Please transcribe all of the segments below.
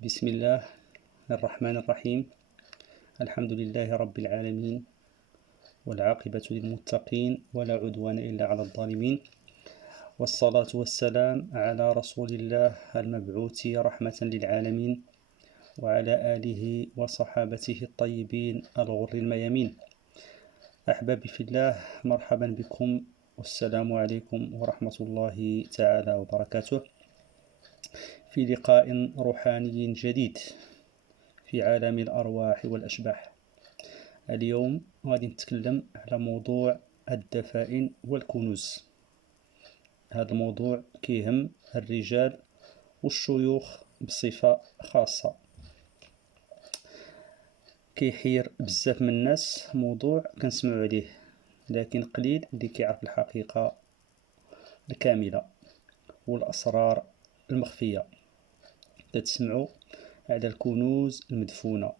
بسم الله الرحمن الرحيم. الحمد لله رب العالمين، والعاقبة للمتقين، ولا عدوان إلا على الظالمين، والصلاة والسلام على رسول الله المبعوث رحمة للعالمين، وعلى آله وصحابته الطيبين الغر الميامين. أحبابي في الله، مرحبا بكم، والسلام عليكم ورحمة الله تعالى وبركاته في لقاء روحاني جديد في عالم الأرواح والأشباح. اليوم غادي نتكلم على موضوع الدفائن والكنوز. هذا الموضوع كيهم الرجال والشيوخ بصفة خاصة، كيحير بزاف من الناس. موضوع كنسمعوا عليه لكن قليل اللي كيعرف الحقيقة الكاملة والأسرار المخفية. كتسمعوا على الكنوز المدفونة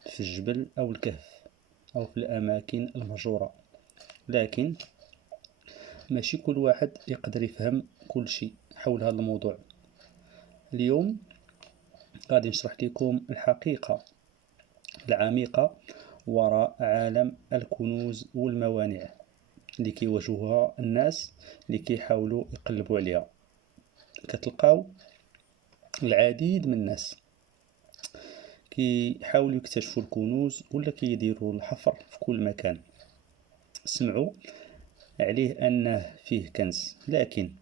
في الجبل أو الكهف أو في الأماكن المهجورة، لكن ماشي كل واحد يقدر يفهم كل شيء حول هذا الموضوع. اليوم غادي نشرح لكم الحقيقة العميقة وراء عالم الكنوز والموانع اللي كيواجهوها الناس اللي كيحاولوا يقلبوا عليها. كتلقاو العديد من الناس كيحاولوا يكتشفوا الكنوز ولا كيديروا الحفر في كل مكان. سمعوا عليه أنه فيه كنز، لكن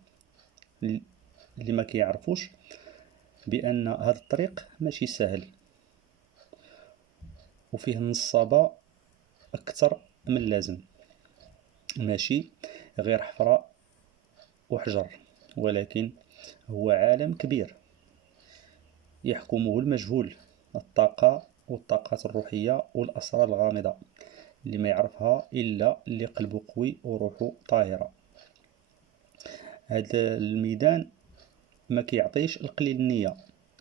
اللي ما كيعرفوش بأن هذا الطريق ماشي سهل وفيه نصابة أكثر من اللازم. ماشي غير حفرة وحجر، ولكن هو عالم كبير يحكمه المجهول، الطاقة والطاقات الروحية والأسرار الغامضة اللي ما يعرفها إلا اللي قلبه قوي وروحه طاهرة. هذا الميدان ما كيعطيش القليل النية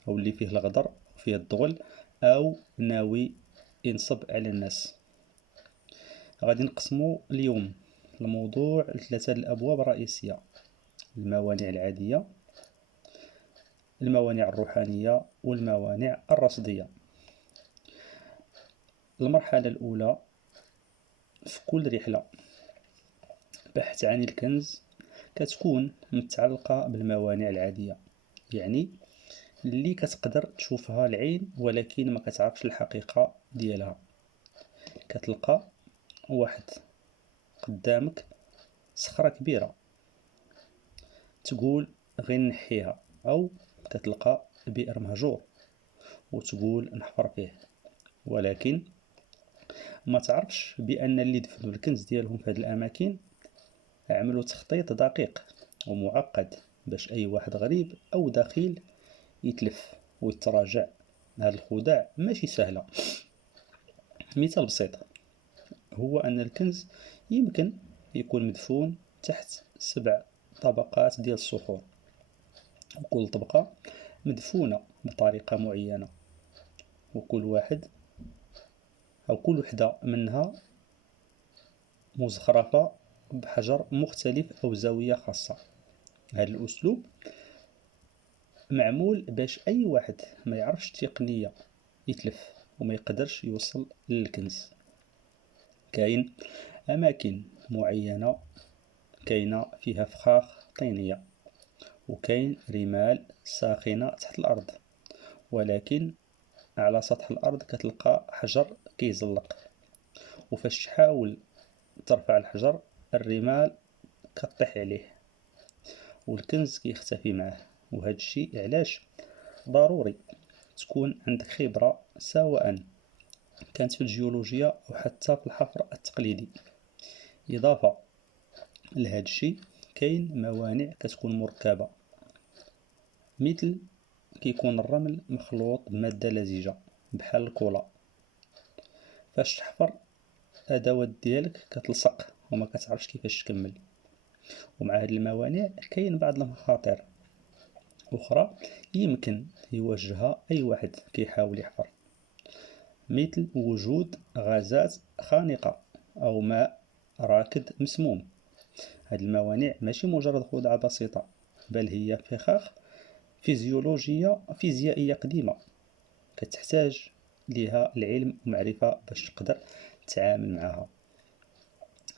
أو اللي فيه الغدر وفيه الضغل أو ناوي ينصب على الناس. غادي نقسموا اليوم الموضوع لثلاثة الأبواب الرئيسية: الموانع العادية، الموانع الروحانية، والموانع الرصدية. المرحلة الأولى في كل رحلة بحث عن الكنز كتكون متعلقة بالموانع العادية، يعني اللي كتقدر تشوفها العين ولكن ما كتعرفش الحقيقة ديالها. كتلقى واحد قدامك صخرة كبيرة تقول غير نحيها، أو كتلقى بئر مهجور وتقول نحفر فيه، ولكن ما تعرفش بأن اللي دفنوا الكنز ديالهم في هذه الأماكن عملوا تخطيط دقيق ومعقد باش أي واحد غريب أو دخيل يتلف ويتراجع. هذا الخداع ماشي سهلة. مثال بسيط هو أن الكنز يمكن يكون مدفون تحت 7 طبقات ديال الصخور، وكل طبقة مدفونة بطريقة معينة، وكل واحد أو كل وحدة منها مزخرفة بحجر مختلف أو زاوية خاصة. هذا الأسلوب معمول باش أي واحد ما يعرفش التقنية يتلف وما يقدرش يوصل للكنز. كاين أماكن معينة كاينة فيها فخاخ طينية، وكاين رمال ساخنة تحت الأرض، ولكن على سطح الأرض كتلقى حجر كيزلق، وفاش تحاول ترفع الحجر الرمال كطيح عليه والكنز كيختفي معه. وهذا الشيء علاش ضروري تكون عندك خبرة سواء كانت في الجيولوجيا أو حتى في الحفر التقليدي. إضافة لهذا الشيء كاين موانع كتكون مركبة، مثل كيكون الرمل مخلوط بمادة لزجة بحال الكولا. فاش تحفر الأدوات ديالك كتلصق وما كتعرفش كيفاش تكمل. ومع هذه الموانع كاين بعض المخاطر أخرى يمكن يواجهها أي واحد كيحاول يحفر، مثل وجود غازات خانقة أو ماء راكد مسموم. هذه الموانع ماشي مجرد خدعة بسيطة، بل هي فخاخ فيزيائية قديمة كتحتاج ليها العلم ومعرفة باش تقدر تتعامل معها.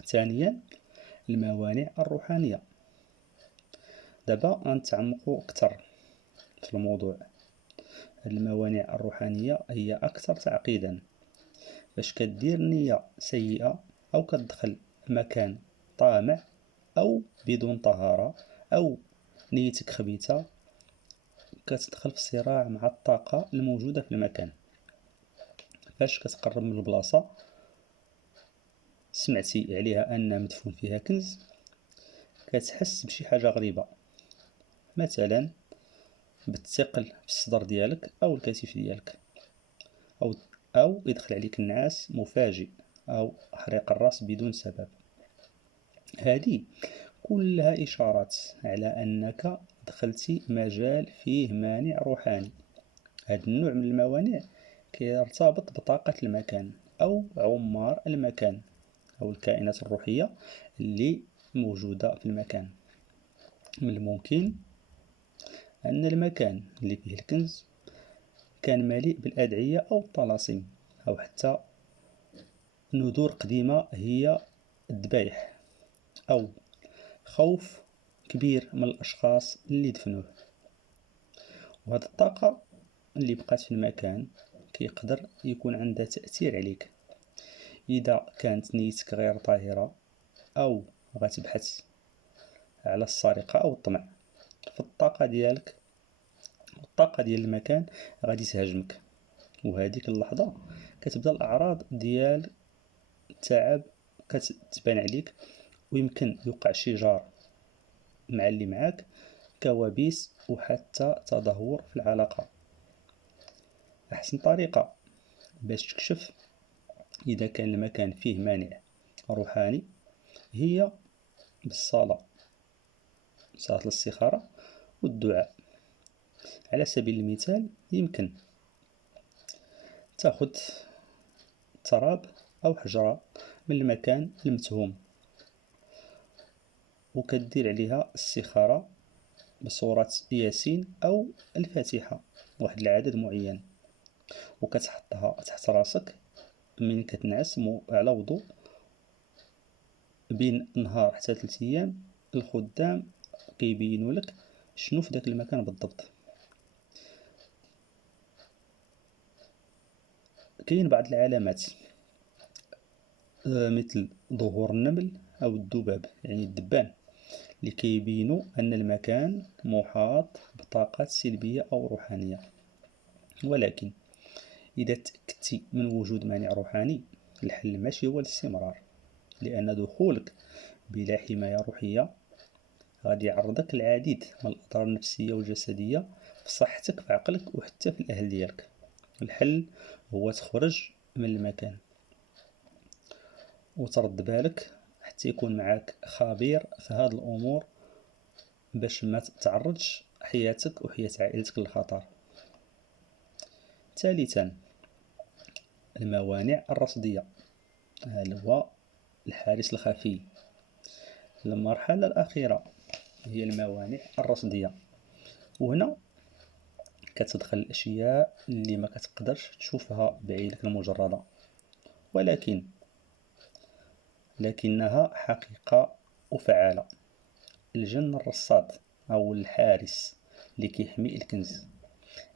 ثانيا، الموانع الروحانية. دابا غنتعمقوا أكثر في الموضوع. الموانع الروحانية هي أكثر تعقيدا. باش كدير نية سيئة أو كتدخل مكان طامع أو بدون طهارة أو نيتك خبيثة، كتدخل في صراع مع الطاقة الموجودة في المكان. فاش كتقرب من البلاصة سمعتي عليها أن مدفون فيها كنز، كتحس بشي حاجة غريبة، مثلا بالثقل في الصدر ديالك أو الكتف ديالك، أو يدخل عليك النعاس مفاجئ، أو حريق الرأس بدون سبب. هذه كلها إشارات على أنك دخلتي مجال فيه مانع روحاني. هذا النوع من الموانع كيرتبط بطاقة المكان أو عمار المكان أو الكائنات الروحية اللي موجودة في المكان. من الممكن أن المكان اللي فيه الكنز كان مليء بالأدعية أو الطلاسم، أو حتى نذور قديمة هي الذبايح، أو خوف كبير من الأشخاص اللي دفنوه. وهذه الطاقة اللي بقات في المكان كيقدر يكون عندها تأثير عليك إذا كانت نيتك غير طاهرة، أو غتبحث على السرقة أو الطمع في الطاقة ديالك. الطاقة ديال المكان غادي تهاجمك، وهذيك اللحظة كتبدا الأعراض ديال التعب كتبان عليك، ويمكن يوقع شجار مع اللي معاك، كوابيس، وحتى تدهور في العلاقة. أحسن طريقة باش تكشف إذا كان المكان فيه مانع روحاني هي بالصلاة، صلاة الاستخارة والدعاء. على سبيل المثال، يمكن تاخذ تراب أو حجرة من المكان المتهوم وكدير عليها استخارة بصورة ياسين أو الفاتحة واحد العدد معين، وكتحطها تحت راسك من كتنعس على وضوء بين نهار حتى 3 أيام. الخدام كيبينوا لك شنو في داك المكان بالضبط. كاين بعض العلامات مثل ظهور النمل أو الذباب، يعني الدبان، اللي كيبينوا أن المكان محاط بطاقات سلبية أو روحانية. ولكن إذا تأكدت من وجود مانع روحاني، الحل ماشي هو الاستمرار، لأن دخولك بلا حماية روحية غادي يعرضك العديد من الأضرار النفسية والجسدية في صحتك، في عقلك، وحتى في الأهل ديالك. الحل هو تخرج من المكان وترد بالك حتى يكون معك خبير في هذه الأمور باش ما تعرضش حياتك وحياة عائلتك للخطر. ثالثا، الموانع الرصدية، هذا هو الحارس الخفي. المرحلة الأخيرة هي الموانع الرصدية، وهنا كتدخل الأشياء اللي ما كتقدرش تشوفها بعينك المجردة، لكنها حقيقة وفعالة. الجن الرصاد أو الحارس اللي كيحمي الكنز.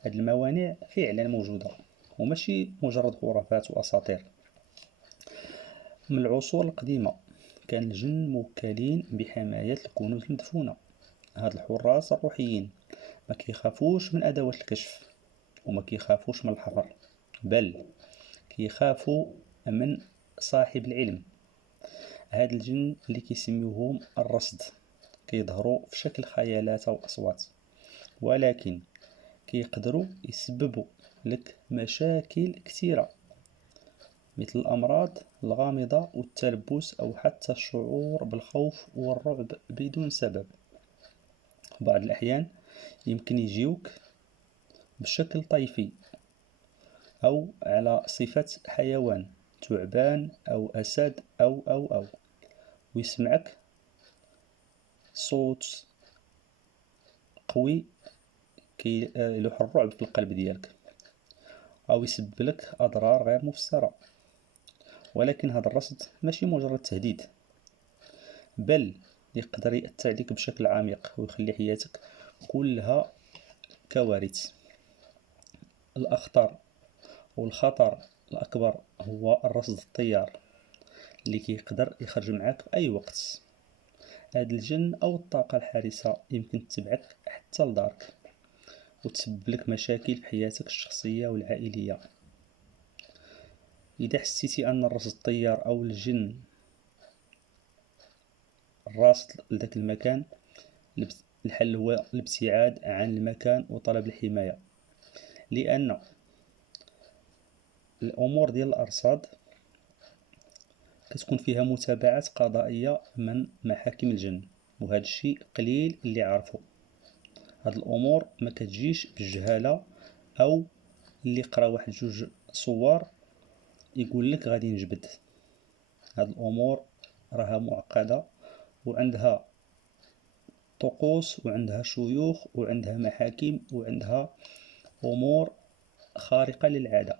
هاد الموانع فعلا موجودة وماشي مجرد خرافات وأساطير. من العصور القديمة كان الجن موكلين بحماية الكنوز المدفونة. هاد الحراس الروحيين ما كيخافوش من أدوات الكشف وما كيخافوش من الحفر، بل كيخافوا من صاحب العلم. هاد الجن اللي كيسميوهم الرصد كيظهروا في شكل خيالات أو أصوات، ولكن كيقدروا يسببوا لك مشاكل كثيرة، مثل الأمراض الغامضة والتلبس، أو حتى الشعور بالخوف والرعب بدون سبب. بعض الأحيان يمكن يجيوك بشكل طيفي أو على صفة حيوان، ثعبان أو أسد أو ويسمعك صوت قوي يلوح الرعب في القلب ديالك. أو يسبب لك أضرار غير مفسرة. ولكن هذا الرصد ماشي مجرد تهديد، بل يقدر يأثر عليك بشكل عميق ويخلي حياتك كلها كوارث. والخطر الأكبر هو الرصد الطيار اللي كيقدر يخرج معاك في أي وقت. هاد الجن أو الطاقة الحارسة يمكن تتبعك حتى لدارك وتسبب لك مشاكل في حياتك الشخصية والعائلية. إذا حسيتي أن الرصد الطيار أو الجن الراصد لذاك المكان، الحل هو الابتعاد عن المكان وطلب الحماية، لأن الأمور ديال الأرصاد كتكون فيها متابعات قضائية من محاكم الجن، وهذا الشيء قليل اللي عارفه. هاد الأمور ما كتجيش بالجهالة أو اللي قرا واحد جوج صور يقول لك غادي نجبد. هاد الأمور راها معقدة وعندها طقوس وعندها شيوخ وعندها محاكم وعندها أمور خارقة للعادة.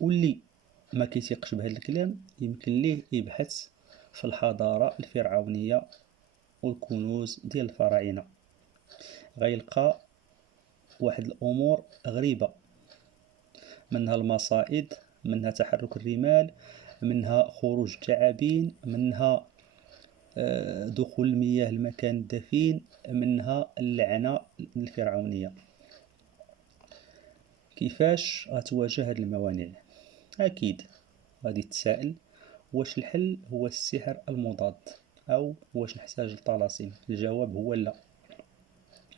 واللي ما كيثيقش بهذا الكلام يمكن ليه يبحث في الحضارة الفرعونية والكنوز ديال الفراعنة، غيلقى واحد الأمور غريبة، منها المصائد، منها تحرك الرمال، منها خروج الثعابين، منها دخول المياه المكان الدفين، منها اللعنة الفرعونية. كيفاش غتواجه هاد الموانع؟ أكيد غادي تسائل، واش الحل هو السحر المضاد أو واش نحتاج لطلاسم؟ الجواب هو لا،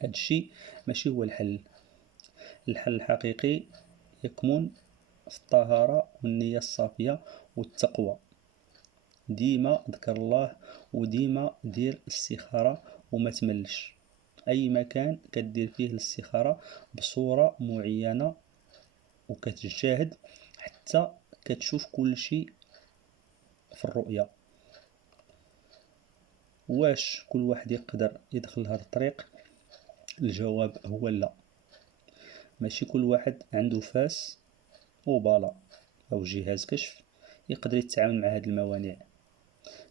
هاد الشيء ماشي هو الحل. الحل الحقيقي يكمن في الطهارة والنية الصافية والتقوى. ديما ذكر الله وديما دير الاستخارة وما تملش. أي مكان كدير فيه الاستخارة بصورة معينة وكتجاهد حتى كتشوف كل شيء في الرؤية. واش كل واحد يقدر يدخل هذا الطريق؟ الجواب هو لا. ماشي كل واحد عنده فاس وبالا أو جهاز كشف يقدر يتعامل مع هذه الموانع.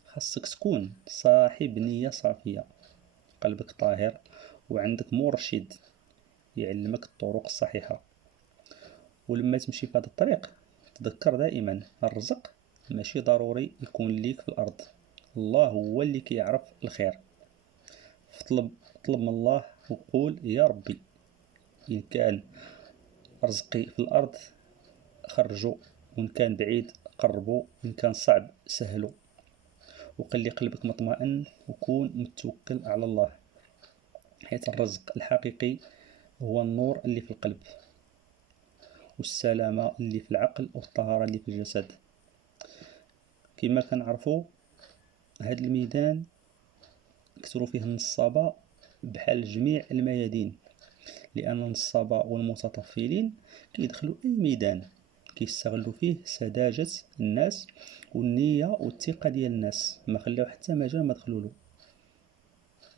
خاصك تكون صاحب نية صافية، قلبك طاهر، وعندك مرشد يعلمك الطرق الصحيحة. ولما تمشي في هذا الطريق تذكر دائما الرزق ماشي ضروري يكون ليك في الأرض، الله هو اللي كيعرف الخير. طلب من الله وقول يا ربي إن كان رزقي في الأرض خرجوا، وإن كان بعيد قربوا، وإن كان صعب سهلوا. وخلي قلبك مطمئن وكون متوكل على الله، حيث الرزق الحقيقي هو النور اللي في القلب، والسلامة اللي في العقل، والطهارة اللي في الجسد. كما كنعرفوا هذا الميدان كثروا فيه النصابة بحال جميع الميادين، لأن النصابة والمتطفلين كيدخلوا أي ميدان كيستغلوا فيه سذاجة الناس والنية والثقة ديال الناس، ما خلاو حتى مجال ما دخلوا له.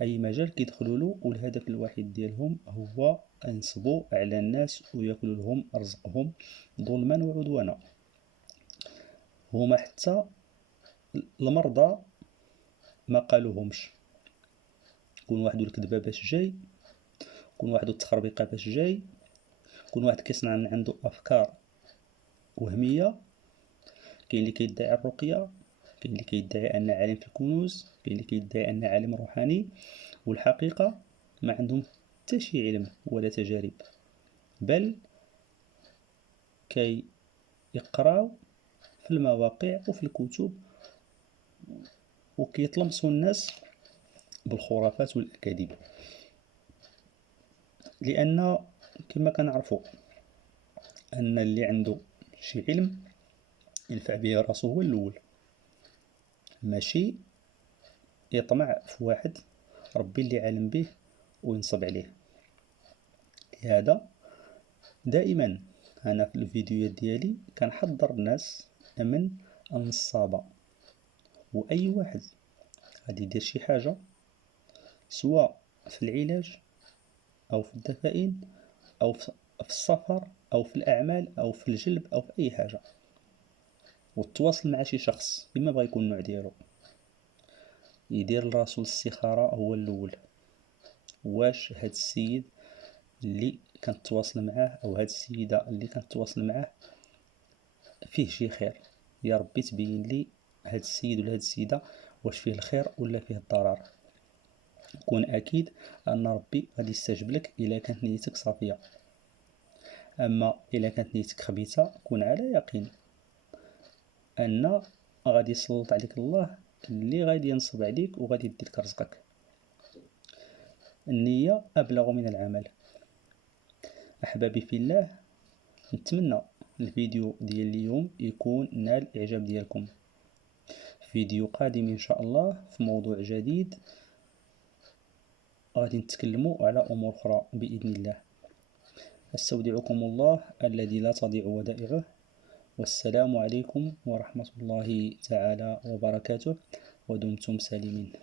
أي مجال كيدخلوا له والهدف الوحيد ديالهم هو ينصبوا على الناس ويأكلوا لهم رزقهم ظلما وعدوانا. هما حتى المرضى ما قالوهمش. كون واحد الكذبة باش جاي، كون واحد التخربيقة باش جاي، كون واحد كيصنع من عنده أفكار وهمية. كاين اللي كيدعي الرقية، كاين اللي كيدعي أنه عالم في الكنوز، كاين اللي كيدعي أنه عالم روحاني، والحقيقة ما عندهم حتى شي علم ولا تجارب، بل كي يقراو في المواقع وفي الكتب وكيطلمسوا الناس بالخرافات والأكاذيب. لأن كما كنعرفوا أن اللي عنده شي علم ينفع به راسو هو الأول، ماشي يطمع في واحد ربي اللي عالم به وينصب عليه. لهذا دائما أنا في الفيديوهات ديالي كنحذر الناس من النصابة. وأي واحد غادي يدير شي حاجة سواء في العلاج أو في الدفائن في السفر أو في الأعمال أو في الجلب أو في أي حاجة، وتواصل مع شي شخص كيما بغا يكون النوع ديالو، يدير لراسو الاستخارة هو الأول، واش هاد السيد اللي كنتواصل معاه أو هاد السيدة اللي كنتواصل معاه فيه شي خير. يا ربي تبين لي هاد السيد ولا هاد السيدة واش فيه الخير ولا فيه الضرر. كون أكيد أن ربي غادي يستجب لك إلا كانت نيتك صافية. أما إلا كانت نيتك خبيثة كون على يقين أن غادي يسلط عليك الله اللي غادي ينصب عليك وغادي يديلك رزقك. النية أبلغ من العمل. أحبابي في الله، نتمنى الفيديو ديال اليوم يكون نال الإعجاب ديالكم. فيديو قادم إن شاء الله في موضوع جديد، غادي نتكلموا على أمور أخرى بإذن الله. أستودعكم الله الذي لا تضيع ودائعه، والسلام عليكم ورحمة الله تعالى وبركاته، ودمتم سالمين.